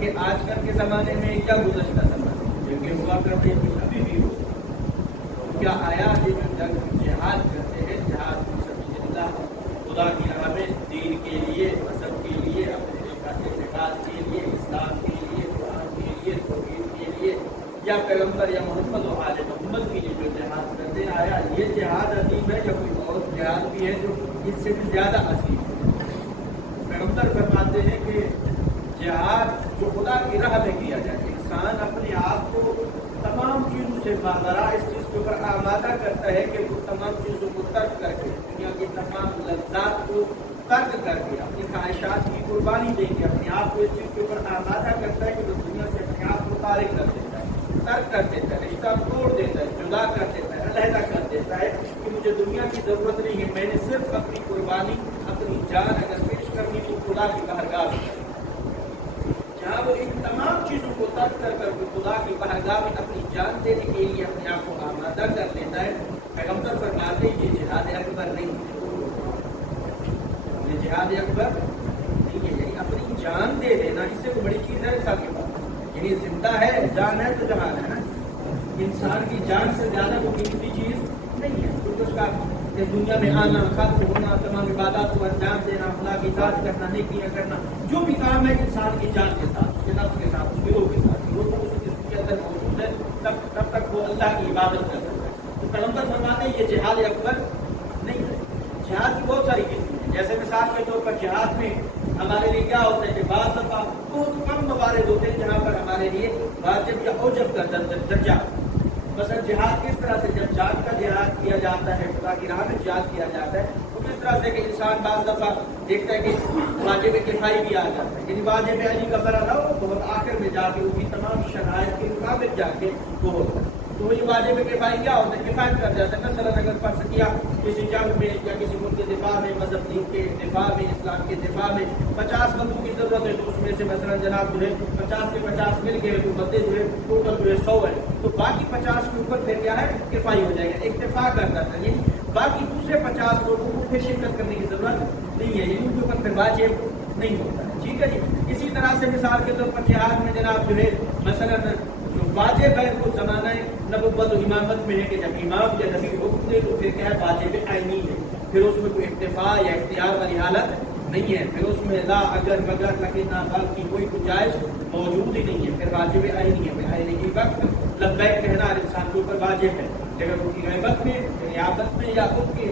دیکھیں آج کل کے زمانے میں کیا گزشتہ زمانے جنگیں ہوا کرتے ہیں ابھی بھی ہو کیا آیا یہ جنگ جہاد کرتے ہیں جہاد کی سبیل اللہ خدا کی راہ میں دین کے لیے مذہب کے لیے اپنے اعتقاد کے لیے اسلام کے لیے قرآن کے لیے توحید کے لیے یا پیغمبر یا محمد و آل محمد کے لیے جو جہاد کرتے ہیں آیا یہ جہاد عظیم ہے یا کوئی اور جہاد بھی ہے جو اس سے بھی زیادہ عظیم ہے؟ پیغمبر فرماتے ہیں کہ جہاد جو خدا کی راہ میں کیا جائے انسان اپنے آپ کو تمام چیزوں سے باغرا اس چیز کے اوپر آمادہ کرتا ہے کہ وہ تمام چیزوں کو ترک کر کے دنیا کی تمام لذات کو ترک کر کے اپنی خواہشات کی قربانی دے کے اپنے آپ کو اس چیز کے اوپر آمادہ کرتا ہے کہ وہ دنیا سے اپنے آپ کو فارغ کر دیتا ہے ترک کر دیتا ہے رشتہ توڑ دیتا ہے جدا کر دیتا ہے علیحدہ کر دیتا ہے کہ مجھے دنیا کی ضرورت نہیں ہے میں نے صرف اپنی قربانی اپنی جان اگر پیش کرنی تو خدا کی بارگاہ میں جہاں وہ ان تمام چیزوں کو ترک کر کر خدا کی بارگاہ میں اپنی جان دینے کے لیے اپنے آپ کو آمادہ کر لیتا ہے پیغمبر فرماتے ہیں یہ جہاد اکبر نہیں ہے یہ جہاد اکبر نہیں ہے یعنی اپنی جان دے دینا اس سے کوئی بڑی چیز ہے انسان کے پاس یعنی زندہ ہے جان ہے تو جہان ہے نا انسان کی جان سے زیادہ وہ قیمتی چیز نہیں ہے کیونکہ اس کا دنیا میں آنا ختم ہونا تمام عبادات کو انجام دینا خدا کی اطاعت کرنا نیکیاں کرنا جو بھی کام ہے انسان کی جان کے ساتھ اس کے نفس کے ساتھ اس کے روح کے ساتھ وہ تو اس جسم کے اندر موجود ہے تب تک وہ اللہ کی عبادت کر سکتا ہے تو پیغمبر فرماتے ہیں یہ جہاد اکبر نہیں ہے جہاد کی بہت ساری قسمیں ہیں جیسے مثال کے طور پر جہاد میں ہمارے لیے کیا ہوتا ہے کہ بعض دفعہ بہت کم موارد ہوتے ہیں جہاں پر ہمارے لیے واجب یا اوجب کا درجہ مثلا جہاد کس طرح سے جب جان کا جہاد کیا جاتا ہے خدا کی راہ میں جہاد کیا جاتا ہے تو کس طرح سے کہ انسان بعض دفعہ دیکھتا ہے کہ واجب کفائی بھی آ جاتا ہے یعنی واجب علی کا فرض ہو بہت آخر میں جا کے ان کی تمام شرائط کے مطابق جا کے وہ ہوتا ہے تو وہی واجب کفائی کیا ہوتا ہے کفایت کر جاتا ہے مثلا اگر فرض کیا کسی جنگ میں یا کسی ملک کے دفاع میں مذہب دین کے دفاع میں اسلام کے دفاع میں 50 بندوں کی ضرورت ہے تو اس میں سے مثلا جناب جو ہے 50 سے 50 مل گئے تو بندے جو ہے ٹوٹل جو ہے 100 ہے تو باقی 50 کے اوپر پھر کیا ہے کفائی ہو جائے گا اکتفا کرتا تھا یعنی باقی دوسرے 50 لوگوں کو پھر شرکت کرنے کی ضرورت نہیں ہے یعنی ان کے اوپر پھر واجب نہیں ہوتا ہے ٹھیک ہے جی اسی طرح سے مثال کے طور پر جہاد میں جناب جو ہے مثلا جو واجب ہے وہ زمانہ نبوت و امامت میں ہے کہ جب امام یا نبی حکم دے تو پھر کیا ہے واجب عینی ہے پھر اس میں کوئی اکتفا یا اختیار والی حالت نہیں ہے پھر اس میں لا اگر مگر لیکن نہ بل کی کوئی گنجائش موجود ہی نہیں ہے پھر واجب عینی ہے پھر عینی کی وقت لبیک کہنا ہر انسان کے اوپر واجب ہے اگر ان کی غیبت میں نیابت میں یا خود کے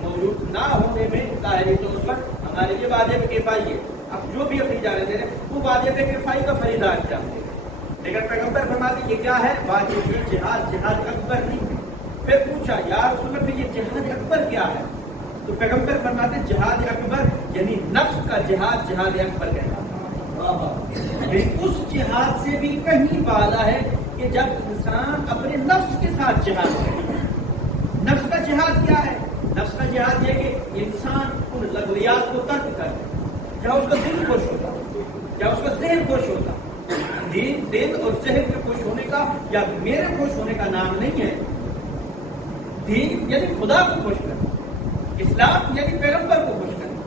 موجود نہ ہونے میں ظاہری طور پر ہمارے لیے واجب کفائی ہے اب جو بھی اپنی اجازت دے رہے ہیں وہ واجب کفائی کا فریضہ انجام دے لیکن پیغمبر فرماتے یہ کیا ہے واجب یہ جہاد جہاد اکبر نہیں ہے پھر پوچھا یا رسول اللہ یہ جہاد اکبر کیا ہے تو پیغمبر فرماتے جہاد اکبر یعنی نفس کا جہاد جہاد اکبر کہلاتا ہے اس جہاد سے بھی کہیں بالا ہے کہ جب انسان اپنے نفس کے ساتھ جہاد کرے نفس کا جہاد کیا ہے نفس کا جہاد یہ کہ انسان ان لغویات کو ترک کر جہاں اس کا دل خوش ہوتا جہاں اس کا ذہن خوش ہوتا دل اور ذہن کے خوش ہونے کا یا میرے خوش ہونے کا نام نہیں ہے دین یعنی خدا کو خوش کرنا اسلام یعنی پیغمبر کو خوش کرنا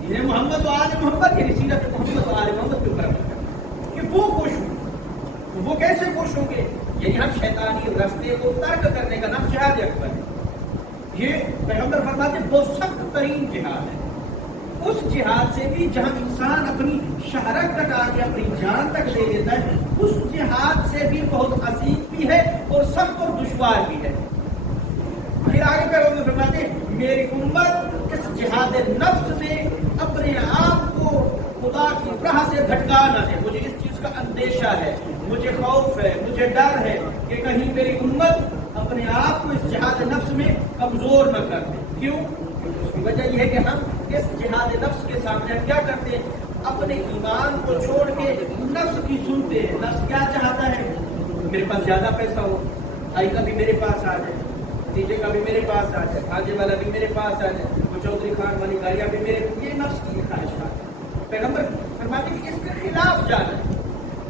دین محمد و آل محمد یعنی سیرت محمد و آل محمد کے اوپر عمل کرنا کہ وہ خوش ہوں وہ کیسے خوش ہوں گے یعنی ہم شیطانی راستے کو ترک کرنے کا نام جہاد اکبر ہے یہ پیغمبر فرماتے ہیں بہت سخت ترین جہاد ہے اس جہاد سے بھی جہاں انسان اپنی شہرت کٹا کے اپنی جان تک لے لیتا ہے اس جہاد سے بھی بہت عظیم بھی ہے اور سخت اور دشوار بھی ہے پھر آگے پیغمبر فرماتے ہیں میری امت اس جہاد نفس میں اپنے آپ کو خدا کی راہ سے بھٹکانا ہے مجھے اس چیز کا اندیشہ ہے مجھے خوف ہے مجھے ڈر ہے کہ کہیں میری امت اپنے آپ کو اس جہاد نفس میں کمزور نہ کر دے کیوں اس کی وجہ یہ ہے کہ ہم اس جہاد نفس کے سامنے کیا کرتے ہیں اپنے ایمان کو چھوڑ کے نفس کی سنتے ہیں نفس کیا چاہتا ہے میرے پاس زیادہ پیسہ ہو بھائی کا بھی میرے پاس آ جائے تیجے کا بھی میرے پاس آ جائے کھانے والا بھی میرے پاس آ جائے وہ چودھری خان والی گاڑیاں بھی میرے یہ نفس کی خواہشات ہے پیغمبر فرماتے ہیں کہ اس کے خلاف جانا ہے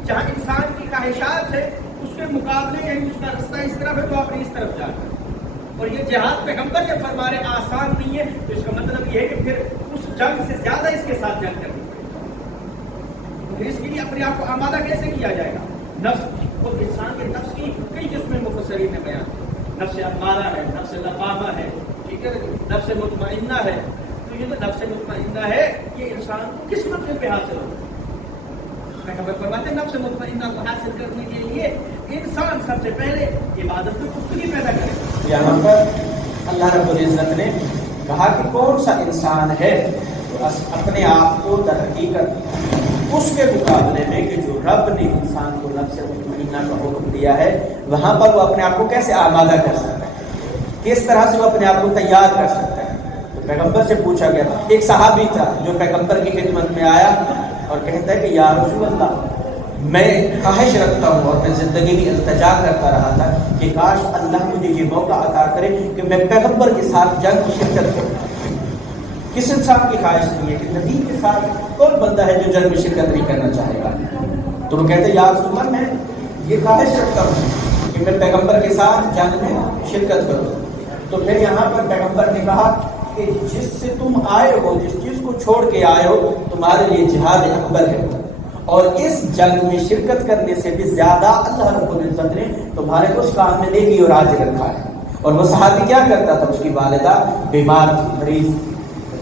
جہاں انسان کی خواہشات ہے اس کے مقابلے یعنی اس کا رستہ اس طرف ہے تو آپ نے اس طرف جانا ہے اور یہ جہاد پیغمبر جب فرما رہے آسان نہیں ہے تو اس کا مطلب یہ ہے کہ پھر اس جنگ سے زیادہ اس کے ساتھ جنگ کرنی پڑے پھر اس کے لیے اپنے آپ کو آمادہ کیسے کیا جائے گا؟ نفس اور انسان کے نفس کی کئی قسمیں مفسرین نے بیان کی. نفس امارہ ہے، نفس لوامہ ہے، ٹھیک ہے، نفس مطمئنہ ہے. تو یہ جو نفس مطمئنہ ہے یہ انسان کو کس مطلب پہ حاصل ہوگا؟ میں خبر فرماتے ہیں نفس مطمئنہ کو حاصل کرنے کے لیے انسان سب سے پہلے عبادت میں پختگی پیدا کرے. یہاں پر اللہ رب العزت نے کہا کہ کون سا انسان ہے جو اپنے آپ کو در حقیقت اس کے مقابلے میں کہ جو رب نے انسان کو نفس مطمئنہ کا حکم دیا ہے وہاں پر وہ اپنے آپ کو کیسے آمادہ کر سکتا ہے، کس طرح سے وہ اپنے آپ کو تیار کر سکتا ہے. تو پیغمبر سے پوچھا گیا. ایک صحابی تھا جو پیغمبر کی خدمت میں آیا اور کہتا ہے کہ یا رسول اللہ میں خواہش رکھتا ہوں اور میں زندگی میں التجا کرتا رہا تھا کہ کاش اللہ مجھے یہ موقع عطا کرے کہ میں پیغمبر کے ساتھ جنگ کی شرکت کروں. کس انسان کی خواہش نہیں ہے کہ نبی کے ساتھ کون بندہ ہے جو جنگ میں شرکت نہیں کرنا چاہے گا؟ تو وہ کہتے ہیں یا رسول اللہ میں یہ خواہش رکھتا ہوں کہ میں پیغمبر کے ساتھ جنگ میں شرکت کروں. تو پھر یہاں پر پیغمبر نے کہا کہ جس سے تم آئے ہو، جس چیز کو چھوڑ کے آئے ہو تمہارے لیے جہاد اکبر ہے، اور اس جنگ میں شرکت کرنے سے بھی زیادہ اللہ رب العزت نے تمہارے کو اس کام میں نیکی اور اجر رکھا ہے. اور وہ صحابی کیا کرتا تھا؟ اس کی والدہ بیمار تھی، مریض.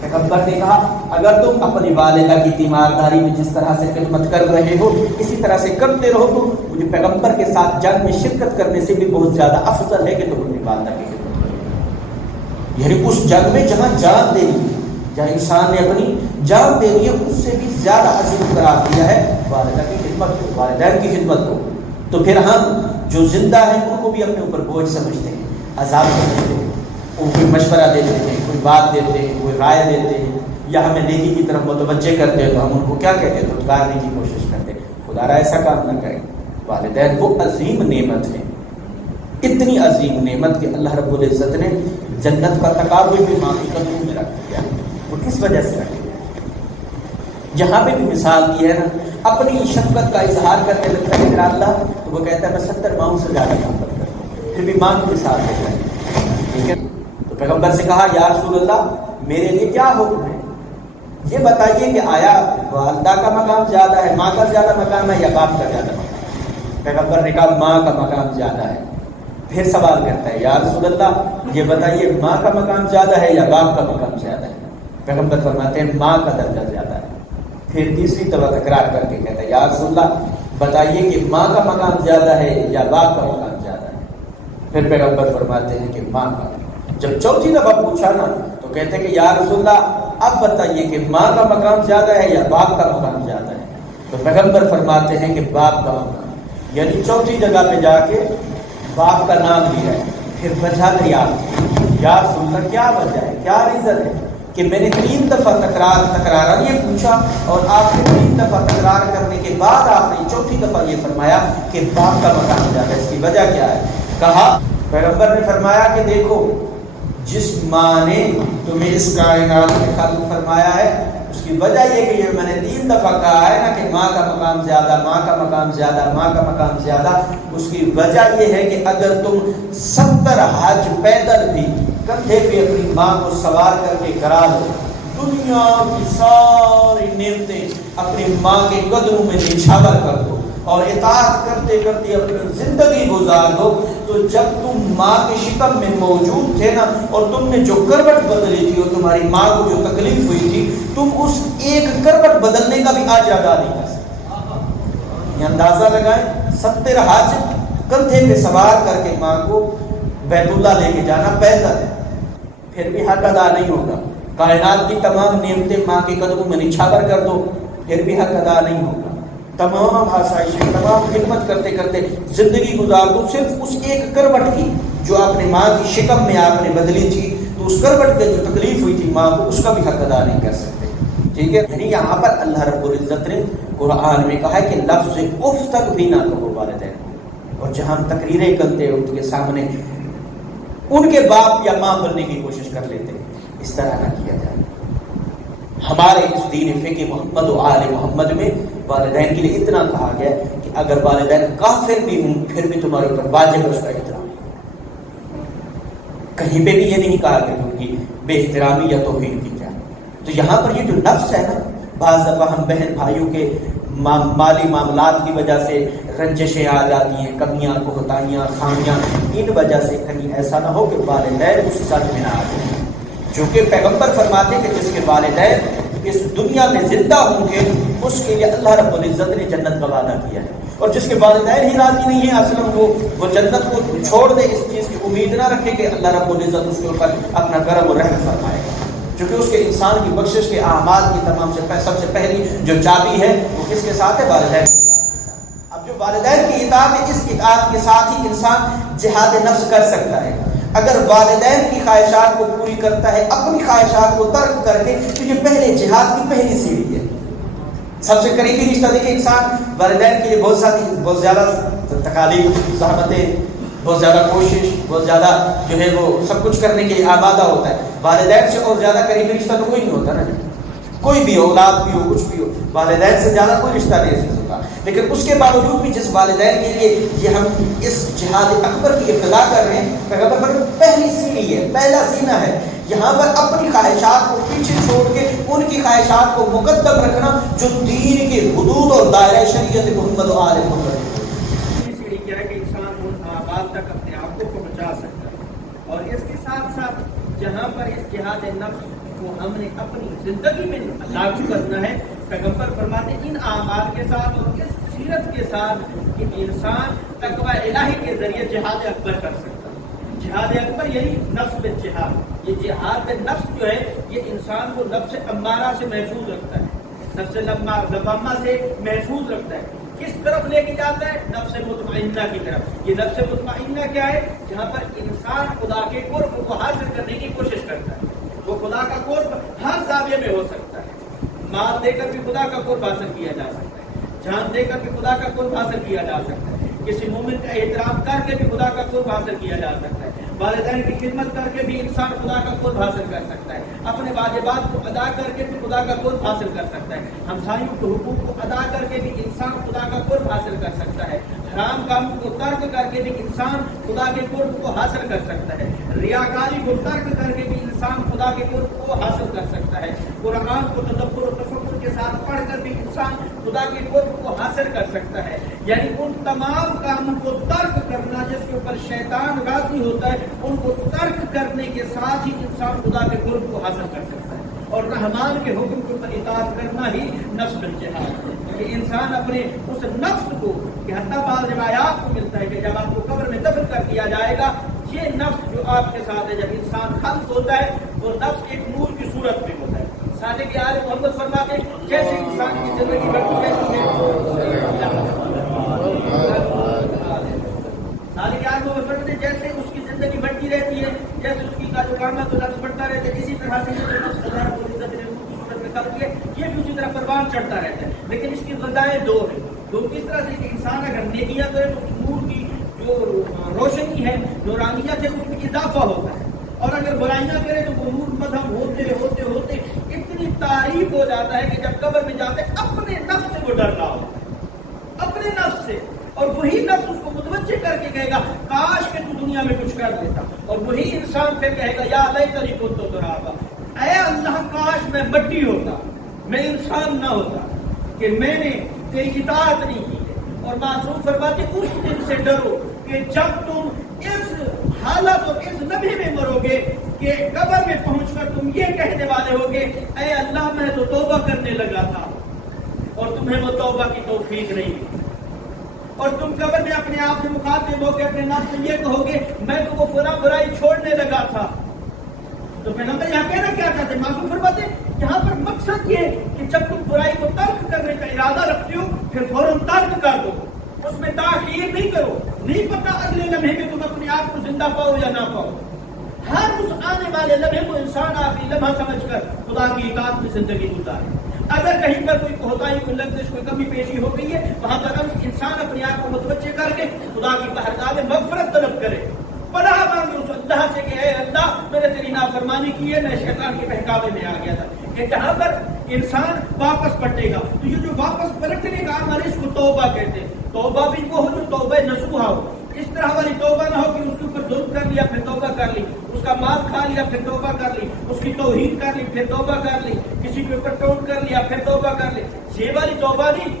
پیغمبر نے کہا اگر تم اپنی والدہ کی تیمارداری میں جس طرح سے خدمت کر رہے ہو اسی طرح سے کرتے رہو تو مجھے پیغمبر کے ساتھ جنگ میں شرکت کرنے سے بھی بہت زیادہ افضل ہے کہ تم اپنی والدہ کی خدمت کرو. یعنی اس جنگ میں جہاں جان دے دی، جہاں انسان نے اپنی جان دے دی ہے، اس سے بھی زیادہ عظیم قرار دیا ہے والدہ کی خدمت کو، والدین کی خدمت کو. تو پھر ہم جو زندہ ہیں ان کو بھی اپنے اوپر بوجھ سمجھتے ہیں، عذاب سمجھتے ہیں، وہ کوئی مشورہ دیتے ہیں، کوئی بات دیتے ہیں، کوئی رائے دیتے ہیں یا ہمیں نیکی کی طرف متوجہ کرتے ہیں تو ہم ان کو کیا کہتے ہیں؟ دھتکارنے کی کوشش کرتے ہیں. خدا را ایسا کام نہ کرے. والدین وہ عظیم نعمت ہے، اتنی عظیم نعمت کہ اللہ رب العزت نے جنت کا تقابل بھی ماں کی قدموں میں رکھ دیا. وہ کس وجہ سے رکھ دیا؟ جہاں پہ بھی مثال کی ہے نا، اپنی شفقت کا اظہار کرنے لگتا ہے اللہ تو وہ کہتا ہے میں 70 ماؤں سے زیادہ محبت کرتا ہوں، پھر بھی ماں کی مثال دیتا ہے. ٹھیک ہے، تو پیغمبر سے کہا یا رسول اللہ میرے لیے کیا حکم ہے؟ یہ بتائیے کہ آیا والدہ کا مقام زیادہ ہے، ماں کا زیادہ مقام ہے یا باپ کا زیادہ مقام ہے؟ پیغمبر نے کہا ماں کا مقام زیادہ ہے. پھر سوال کرتا ہے یا رسول اللہ یہ بتائیے ماں کا مقام زیادہ ہے یا باپ کا مقام زیادہ ہے؟ پیغمبر فرماتے ہیں ماں کا درجہ زیادہ ہے. پھر تیسری دفعہ تکرار کر کے کہتا ہے یا رسول اللہ بتائیے کہ ماں کا مقام زیادہ ہے یا باپ کا مقام زیادہ ہے؟ پھر پیغمبر فرماتے ہیں کہ ماں کا. جب چوتھی دفعہ پوچھا نا تو کہتے ہیں کہ یا رسول اللہ اب بتائیے کہ ماں کا مقام زیادہ ہے یا باپ کا مقام زیادہ ہے؟ تو پیغمبر فرماتے ہیں کہ باپ کا مقام. یعنی چوتھی جگہ پہ جا کے باپ کا نام لیا ہے. پھر وجہ نہیں آتی یا رسول اللہ کیا وجہ ہے، کیا ریزن ہے کہ میں نے 3 دفعہ تکرار یہ پوچھا اور آپ نے 3 دفعہ تکرار کرنے کے بعد آپ نے چوتھی دفعہ یہ فرمایا کہ باپ کا مقام زیادہ ہے، اس کی وجہ کیا ہے؟ کہا پیغمبر نے فرمایا کہ دیکھو جس ماں نے تمہیں اس کائنات میں خلق فرمایا ہے اس کی وجہ یہ کہ یہ میں نے 3 دفعہ کہا ہے نا کہ ماں کا مقام زیادہ، ماں کا مقام زیادہ، ماں کا مقام زیادہ. اس کی وجہ یہ ہے کہ اگر تم 70 حج پیدل بھی کندھے پہ اپنی ماں کو سوار کر کے کرا دو، دنیا کی ساری نعمتیں اپنی ماں کے قدموں میں نچھاور کر دو اور اطاعت کرتے کرتے اپنی زندگی گزار دو، تو جب تم ماں کے شکم میں موجود تھے نا اور تم نے جو کروٹ بدلی تھی اور تمہاری ماں کو جو تکلیف ہوئی تھی تم اس ایک کروٹ بدلنے کا بھی آج ادا نہیں کر سکتے. یہ اندازہ لگائیں 70 حج کندھے پہ سوار کر کے ماں کو بیت اللہ لے کے جانا پیدل ہے، پھر بھی حق ادا نہیں ہوگا. کائنات کی تمام نعمتیں ماں کے قدموں میں نچھاور کر دو پھر بھی حق ادا نہیں ہوگا. تمام آسائشیں تمام خدمت کرتے کرتے زندگی گزار دو صرف اس ایک کروٹ کی جو آپ نے ماں کی شکم میں آپ نے بدلی تھی، تو اس کروٹ کے جو تکلیف ہوئی تھی ماں کو اس کا بھی حق ادا نہیں کر سکتے. ٹھیک ہے، یعنی یہاں پر اللہ رب العزت نے قرآن میں کہا ہے کہ لفظ اف تک بھی نہ کہو والدین کو. اور جہاں ہم تقریریں کرتے ہیں ان کے سامنے ان کے باپ یا ماں بننے کی کوشش کر لیتے ہیں، اس طرح نہ کیا جائے. ہمارے اس دین فقہ محمد و آل محمد میں والدین کے لیے اتنا کہا گیا کہ اگر والدین کافر بھی ہوں پھر بھی تمہارے اوپر واجب ہے اس کا احترام. کہیں پہ بھی یہ نہیں کہا کہ ان کی بے احترامی یا توہین کی جائے. تو یہاں پر یہ جو نفس ہے نا، بعض دفعہ ہم بہن بھائیوں کے مالی معاملات کی وجہ سے رنجشیں آ جاتی ہیں، کمیاں کوتاہیاں خامیاں، ان وجہ سے کہیں ایسا نہ ہو کہ والدین اس سطح میں نہ آ جائیں، چونکہ پیغمبر فرماتے ہیں کہ جس کے والدین اس دنیا میں زندہ ہوں گے اس کے لیے اللہ رب العزت نے جنت کا وعدہ کیا ہے، اور جس کے والدین ہی راضی نہیں ہیں اصلا وہ جنت کو چھوڑ دے، اس چیز کی امید نہ رکھے کہ اللہ رب العزت اس کے اوپر اپنا کرم و رحم فرمائے گا، چونکہ اس کے انسان کی بخشش کے اعمال کی تمام سے سب سے پہلی جو چابی ہے وہ کس کے ساتھ ہے؟ والدین کے ساتھ۔ اب جو والدین کی اطاعت ہے، اس اطاعت کے ساتھ ہی انسان جہاد نفس کر سکتا ہے۔ اگر والدین کی خواہشات کو پوری کرتا ہے، اپنی خواہشات کو ترک کر کے، تو یہ پہلے جہاد کی پہلی سیڑھی ہے۔ سب سے قریبی رشتہ دیکھیں، انسان والدین کے لیے بہت زیادہ تکالیف، زحمتیں، بہت زیادہ کوشش، بہت زیادہ جو ہے وہ سب کچھ کرنے کے لیے آمادہ ہوتا ہے۔ والدین سے اور زیادہ قریبی رشتہ تو کوئی نہیں ہوتا نا، کوئی بھی اولاد بھی ہو، کچھ بھی ہو، والدین سے زیادہ کوئی رشتہ نہیں ہوتا۔ لیکن اس کے باوجود بھی جس والدین کے لیے یہ ہم اس جہاد اکبر کی ابتدا کر رہے ہیں، پیغمبر پر پہلی سیڑھی ہے، پہلا زینہ ہے، یہاں پر اپنی خواہشات کو پیچھے چھوڑ کے ان کی خواہشات کو مقدم رکھنا جو دین کے حدود اور دائرہ شریعت محمد و آل محمد سیڑھی کیا ہے کہ انسان ان اعمال تک اپنے آپ کو پہنچا سکتا ہے، اور اس کے ساتھ ساتھ جہاں پر اس جہاد نفس کو ہم نے اپنی زندگی میں لاگو کرنا ہے، پیغمبر فرماتے ہیں ان اعمال کے ساتھ اور اس سیرت کے ساتھ کہ انسان تقوی الہی کے ذریعے جہاد اکبر کر سکتا ہے۔ جہاد اکبر یعنی نفس بالجہاد، یہ جہاد نفس جو ہے یہ انسان کو نفس امارہ سے محفوظ رکھتا ہے، نفس لوامہ سے محفوظ رکھتا ہے۔ کس طرف لے کے جاتا ہے؟ نفس مطمئنہ کی طرف۔ یہ نفس مطمئنہ کیا ہے؟ جہاں پر انسان خدا کے قرب کو حاصل کرنے کی کوشش کرتا ہے، وہ خدا کا قرب ہر زاویے میں ہو سکتا ہے، مال دے کر بھی خدا کا قرب حاصل کیا جا سکتا ہے، جان دے کر بھی خدا کا قرب حاصل کیا جا سکتا ہے، کسی مومن کا احترام کر کے بھی خدا کا قرب حاصل کیا جا سکتا ہے، والدین کی خدمت کر کے بھی انسان خدا کا قرب حاصل کر سکتا ہے، اپنے واجبات کو ادا کر کے بھی خدا کا قرب حاصل کر سکتا ہے، ہمسایوں کے حقوق کو ادا کر کے بھی انسان خدا کا قرب حاصل کر سکتا ہے، حرام کاموں کو ترک کر کے بھی انسان خدا کے قرب کو حاصل کر سکتا ہے، ریاکاری کو ترک کر کے بھی انسان خدا کے قرب کو حاصل کر سکتا ہے، قرآن کو تدبر و تفکر کے ساتھ پڑھ کر بھی انسان خدا کے قرب کو حاصل کر سکتا ہے۔ یعنی ان تمام کاموں کو ترک کرنا جس کے اوپر شیطان راضی ہوتا ہے، ان کو ترک کرنے کے ساتھ ہی انسان خدا کے قرب کو حاصل کر سکتا ہے، اور رحمان کے حکم کے اوپر اطاعت کرنا ہی نفس الجہاد ہے۔ کہ انسان اپنے اس نفس کو، کہ حتیٰ بعض روایات کو ملتا ہے کہ جب آپ کو قبر میں دفن کر دیا جائے گا، یہ نفس جو آپ کے ساتھ ہے، جب انسان خلق ہوتا ہے وہ نفس ایک نور کی صورت میں ہوتا ہے۔ صادق آل محمد فرماتے ہیں جیسے انسان کی زندگی بڑھتی رہتی ہے، صادق آل محمد فرماتے ہیں جیسے اس کی زندگی بڑھتی رہتی ہے، جیسے اس کی قامت و نفس بڑھتا رہتا ہے، اسی طرح سے یہ نفس اللہ رب العزت نے یہ بھی اسی طرح پروان چڑھتا رہتا ہے۔ لیکن اس کی غذائیں دو ہیں، دو کس طرح سے کہ انسان اگر نیکیاں کرے تو اس نور کی جو روشنی ہے، نورانیت ہے، اس میں اضافہ ہوتا ہے، اور اگر برائیاں کرے تو وہ نور مدھم ہوتے ہوتے ہوتے اتنی تعریف ہو جاتا ہے کہ جب قبر میں جاتے اپنے نفس سے وہ ڈر رہا ہوتا ہے، اپنے نفس سے، اور وہی نفس اس کو متوجہ کر کے کہے گا کاش کہ تو دنیا میں کچھ کر دیتا، اور وہی انسان پھر کہے گا یا لیتنی کنت ترابا، اے اللہ کاش میں مٹی ہوتا، میں انسان نہ ہوتا، کہ میں نے تیری اطاعت نہیں کی ہے۔ اور معصوم فرماتے اس دن سے ڈرو کہ جب تم اس حالت اور اس لمحے میں مرو گے کہ قبر میں پہنچ کر تم یہ کہنے والے ہوگے اے اللہ میں تو توبہ کرنے لگا تھا اور تمہیں وہ توبہ کی توفیق نہیں دی، اور تم قبر میں اپنے آپ سے مخاطب ہو کے اپنے نفس سے یہ کہو گے میں تو وہ فلاں برائی چھوڑنے لگا تھا۔ تو پیغمبر یہاں کہنا کیا چاہتے ہیں؟ معصوم فرماتے یہاں پر مقصد یہ کہ جب تم برائی کو ترک کرنے کا ارادہ رکھتے ہو پھر فوراً ترک کر دو، اس میں تاخیر نہیں کرو، نہیں پتا اگلے لمحے میں تم اپنے آپ کو زندہ پاؤ یا نہ پاؤ، ہر اس آنے والے لمحے کو انسان آخری لمحہ سمجھ کر خدا کی اطاعت میں زندگی گزارے۔ اگر کہیں پر کوئی کوتاہی، کوئی لغزش، کوئی کمی پیشی ہو گئی ہے، وہاں پر انسان اپنے آپ کو متوجہ کر کے خدا کی بارگاہ میں مغفرت طلب کرے، پناہ مانگے اس اللہ سے کہ اے اللہ میں نے تیری نافرمانی کی ہے، میں شیطان کے بہکاوے میں آ گیا تھا۔ کہ جہاں پر انسان واپس پلٹے گا تو یہ جو واپس پلٹنے کا عمل ہے اس کو توبہ کہتے ہیں۔ توبہ بھی وہ ہو جو توبہ نصوحہ ہو، اس طرح والی توبہ نہ ہو کہ اس کے اوپر ظلم کر لیا پھر توبہ کر لی، اس کا مال کھا لیا پھر توبہ کر لی، اس کی توہین کر لی پھر توبہ کر لی، کسی کے اوپر ٹوٹ کر لیا پھر توبہ کر لی، یہ والی توبہ نہیں۔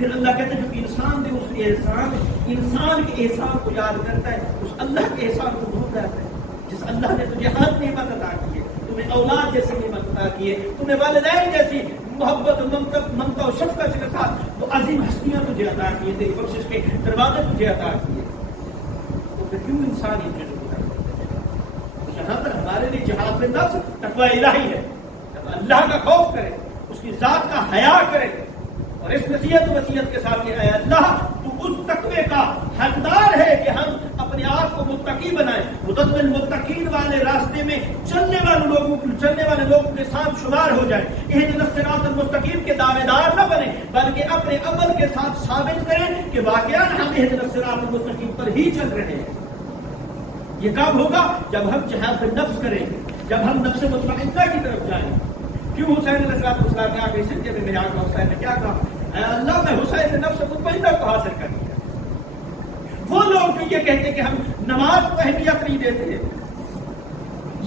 پھر اللہ کہتے ہیں جو انسان دے اس احسان، انسان کے احسان کو یاد کرتا ہے، اس اللہ کے احسان کو بھول جاتا ہے. جس اللہ نے تجھے ہر نعمت عطا کی ہے، تمہیں اولاد جیسی نعمت عطا کی ہے، تمہیں والدین جیسی محبت ممتا و شفقت کے ساتھ وہ عظیم ہستیاں تجھے عطا کی ہے، تیری بخشش کے دروازے تجھے عطا کیے، تو پھر کیوں انسان یہ چیزوں کو کرتا ہے؟ یہاں پر ہمارے لیے جہاد میں نفس تقوی الہی ہے، جب اللہ کا خوف کرے، اس کی ذات کا حیا کرے اور اس نصیحت و وصیت کے ساتھ کہ اے اللہ تو اس تقوی کا حقدار ہے کہ ہم اپنے آپ کو متقی بنائیں، متقل متقین والے راستے میں چلنے والے لوگوں کے ساتھ شمار ہو جائیں، اہدنا الصراط المستقیم کے دعوے دار نہ بنیں، بلکہ اپنے عمل کے ساتھ ثابت کریں کہ واقعا ہم اہدنا الصراط المستقیم پر ہی چل رہے ہیں. یہ کب ہوگا؟ جب ہم جہاد نفس کریں گے، جب ہم نفس مطمئنہ کی طرف جائیں گے. کیوں حسین علیہ السلام نے آگے سجدے میں میرے آقا حسین نے کیا کہا؟ اے اللہ میں حسین نفس مطمئنہ کو حاصل کر لیا. وہ لوگ جو یہ کہتے ہیں کہ ہم نماز کو اہمیت نہیں دیتے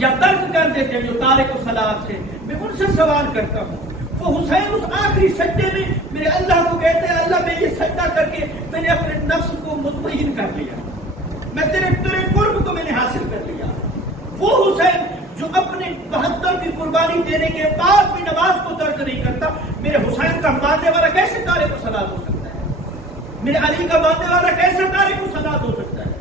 یا ترک کر دیتے ہیں جو تارک الصلاۃ سے، میں ان سے سوال کرتا ہوں، وہ حسین اس آخری سجدے میں میرے اللہ کو کہتے ہیں اللہ میں یہ سجدہ کر کے میں نے اپنے نفس کو مطمئن کر لیا، میں تیرے قرب کو میں نے حاصل کر لیا. وہ حسین جو اپنے 72 کی قربانی دینے کے بعد بھی نماز کو ترک نہیں کرتا، میرے حسین کا ماننے والا کیسے تارک الصلاۃ ہو سکتا ہے؟ میرے علی کا ماننے والا کیسے تارک الصلاۃ ہو سکتا ہے؟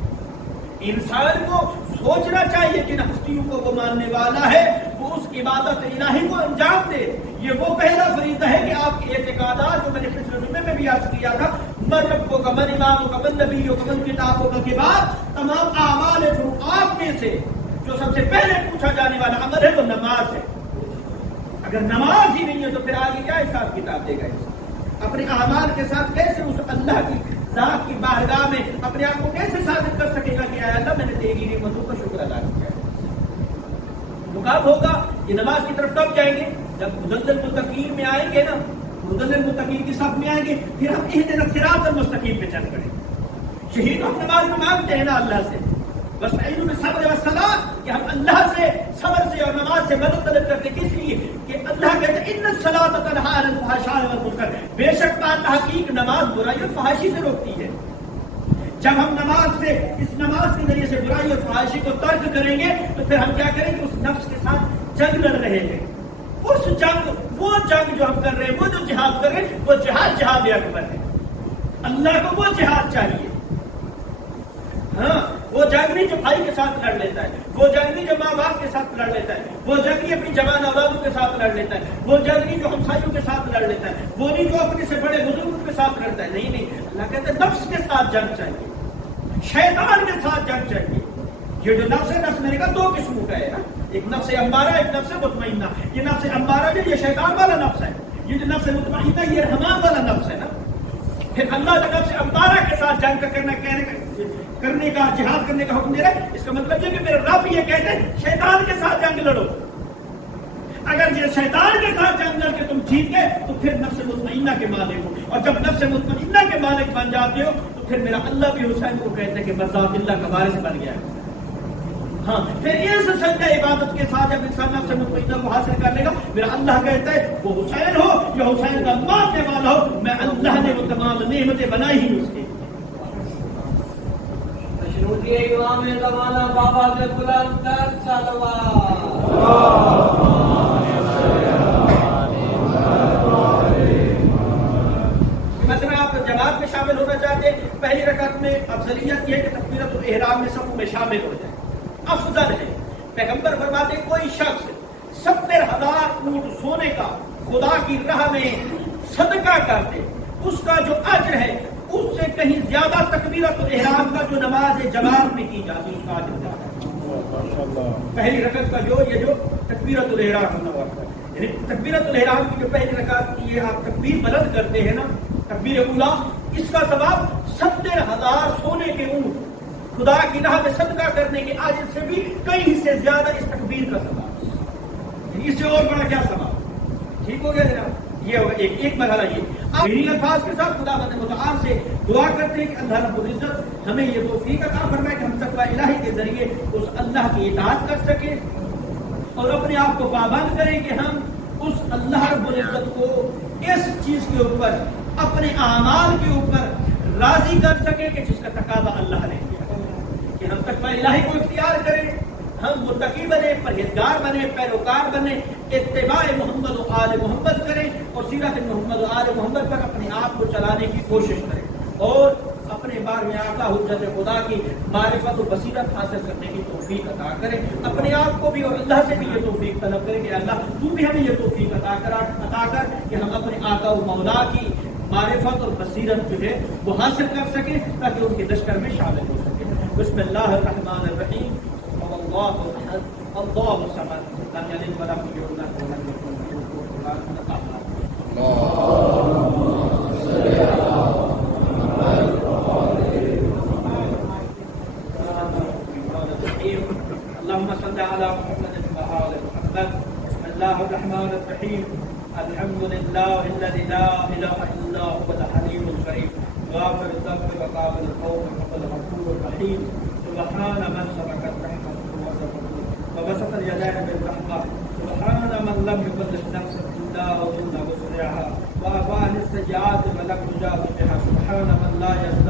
انسان کو سوچنا چاہیے کہ ہستیوں کو وہ ماننے والا ہے وہ اس عبادت الہی کو انجام دے. یہ وہ پہلا فریضہ ہے کہ آپ کے اعتقادات جو میں نے پچھلے جمعے میں بھی عرض کیا تھا، من ربوں کا، من اماموں کا، من نبیوں کا، من کتابوں کا کے بعد تمام اعمال فروعات میں سے جو سب سے پہلے پوچھا جانے والا عمل ہے وہ نماز ہے. اگر نماز ہی نہیں ہے تو پھر آگے کیا حساب کتاب دے گا؟ اپنے اعمال کے ساتھ کیسے اس اللہ کی ذات کی بارگاہ میں اپنے آپ کو کیسے ثابت کر سکے گا کہ اے اللہ میں نے تیری نعمتوں کا شکر ادا کیا ہے؟ تو کب ہوگا یہ نماز کی طرف؟ کب جائیں گے؟ جب مدلل متقین میں آئیں گے نا، مدلل متقین کی صف میں آئیں گے، پھر ہم اہدنا الصراط المستقیم پہ چل پڑیں. شہید ہم نماز میں مانگتے ہیں نا اللہ سے، بس علم صبر و صلاۃ کہ ہم اللہ سے صبر سے اور نماز سے مدد طلب کرتے، کس لیے کہ اللہ کہتے ہیں ان الصلاۃ تنہی عن الفحشاء والمنکر، بے شک تحقیق نماز برائی اور فحاشی سے روکتی ہے. جب ہم نماز سے اس نماز کے ذریعے سے برائی اور فحاشی کو ترک کریں گے تو پھر ہم کیا کریں گے؟ اس نفس کے ساتھ جنگ لڑ رہے ہیں. اس جنگ، وہ جنگ جو ہم کر رہے ہیں، وہ جو جہاد کر رہے ہیں، وہ جہاد اکبر ہے. اللہ کو وہ جہاد چاہیے. ہاں، وہ جنگ نہیں جو بھائی کے ساتھ لڑ لیتا ہے، وہ جنگ نہیں جو ماں باپ کے ساتھ لڑ لیتا ہے، وہ جنگ نہیں اپنی جوان اولادوں کے ساتھ لڑ لیتا ہے، وہ جنگ نہیں جو ہمسایوں کے ساتھ لڑ لیتا ہے، وہ نہیں جو اپنے سے بڑے بزرگوں کے ساتھ لڑتا ہے. نہیں، اللہ کہتے ہیں نفس کے ساتھ جنگ چاہیے، شیطان کے ساتھ جنگ چاہیے. یہ جو نفس ہے، نفس میرے کا دو قسموں کا ہے نا، ایک نفس امارہ، ایک نفس مطمئنہ. یہ نفس امارہ جو یہ شیطان والا نفس ہے، یہ جو نفس مطمئنہ یہ رحمان والا نفس ہے نا. پھر اللہ جو نفس امارہ کے ساتھ جنگ کرنے کا جہاد کرنے کا حکم دے رہا ہے، اس کا مطلب یہ کہ میرے رب یہ کہتے ہیں شیطان کے ساتھ جنگ لڑو. اگر یہ شیطان کے ساتھ جنگ لڑ کے تم جیت گئے تو پھر نفس مطمئنہ کے مالک ہو، اور جب نفس مطمئنہ کے مالک بن جاتے ہو تو پھر میرا اللہ بھی حسین کو کہتے ہیں کہ بذات اللہ کا وارث بن گیا ہے. ہاں، پھر اس سجدہ عبادت کے ساتھ جب انسان نفس مطمئنہ کو حاصل کر لے گا، میرا اللہ کہتا ہے وہ حسین ہو یا حسین کا ماننے والا ہو، میں اللہ نے وہ تمام نعمتیں بنائی ہی اس کی. امام زمانہ بابا سے بلند تر صلوات. مثلا آپ جماعت میں شامل ہونا چاہتے ہیں، پہلی رکعت میں افضلیت یہ ہے کہ تکبیرۃ الاحرام میں صفوں میں شامل ہو جائے، افضل ہے. پیغمبر فرماتے ہیں کوئی شخص 70,000 اونٹ سونے کا خدا کی راہ میں صدقہ کر دے، اس کا جو اجر ہے اس سے کہیں زیادہ تکبیرۃ الاحرام کا جو نماز جماعت میں کی جاتی ہے اس کا اجر زیادہ ہے. پہلی رکعت کا یہ جو تکبیرۃ الاحرام ہے، یعنی تکبیرۃ الاحرام کی جو پہلی رکعت کی ہے آپ تکبیر بلند کرتے ہیں نا، تکبیر اولا، اس کا ثواب 70,000 سونے کے اونٹ خدا کی راہ میں صدقہ کرنے کے اجر سے بھی کہیں سے زیادہ اس تکبیر کا ثواب، اس سے اور بڑا کیا ثواب؟ ٹھیک ہو گیا جناب؟ یہ ہوگا ایک مرحلہ. یہ آپ انہی الفاظ کے ساتھ خدا متعال سے دعا کرتے ہیں کہ اللہ رب العزت ہمیں یہ توفیق عطا فرمائے کہ ہم تقوی الہی کے ذریعے اس اللہ کی اطاعت کر سکیں اور اپنے آپ کو پابند کریں کہ ہم اس اللہ رب العزت کو اس چیز کے اوپر اپنے اعمال کے اوپر راضی کر سکیں کہ جس کا تقاضا اللہ نے کیا کہ ہم تقوی الہی کو اختیار کریں، ہم متقی بنے، پرہیزگار بنے، پیروکار بنے، اتباع محمد و آل محمد کریں اور سیرت محمد و آل محمد پر اپنے آپ کو چلانے کی کوشش کریں اور اپنے بار میں آقا حجت خدا کی معرفت و بصیرت حاصل کرنے کی توفیق عطا کریں، اپنے آپ کو بھی اور اللہ سے بھی یہ توفیق طلب کریں کہ اللہ تو بھی ہمیں یہ توفیق عطا کر کہ ہم اپنے آقا و مولا کی معرفت اور بصیرت جو ہے وہ حاصل کر سکیں تاکہ ان کے لشکر میں شامل ہو سکیں۔ بسم اللہ الرحمن الرحیم، اللہ احد اللہ الصمد لم یلد ولم یولد ولم یکن له کفوا احد۔ اللهم صل على محمد وآل محمد۔ بسم الله الرحمن الرحيم، الحمد لله الذي لا إله إلا هو الحليم الكريم غافر الذنب وقابل التوب والغفور الرحيم، سبحان من سبقت رحمته وبسط اليدين بالرحمة، سبحان من لم يكلف نفسا إلا وجود وسعها وأفعل السيئات ولم يجاز بها، سبحان من لا يزال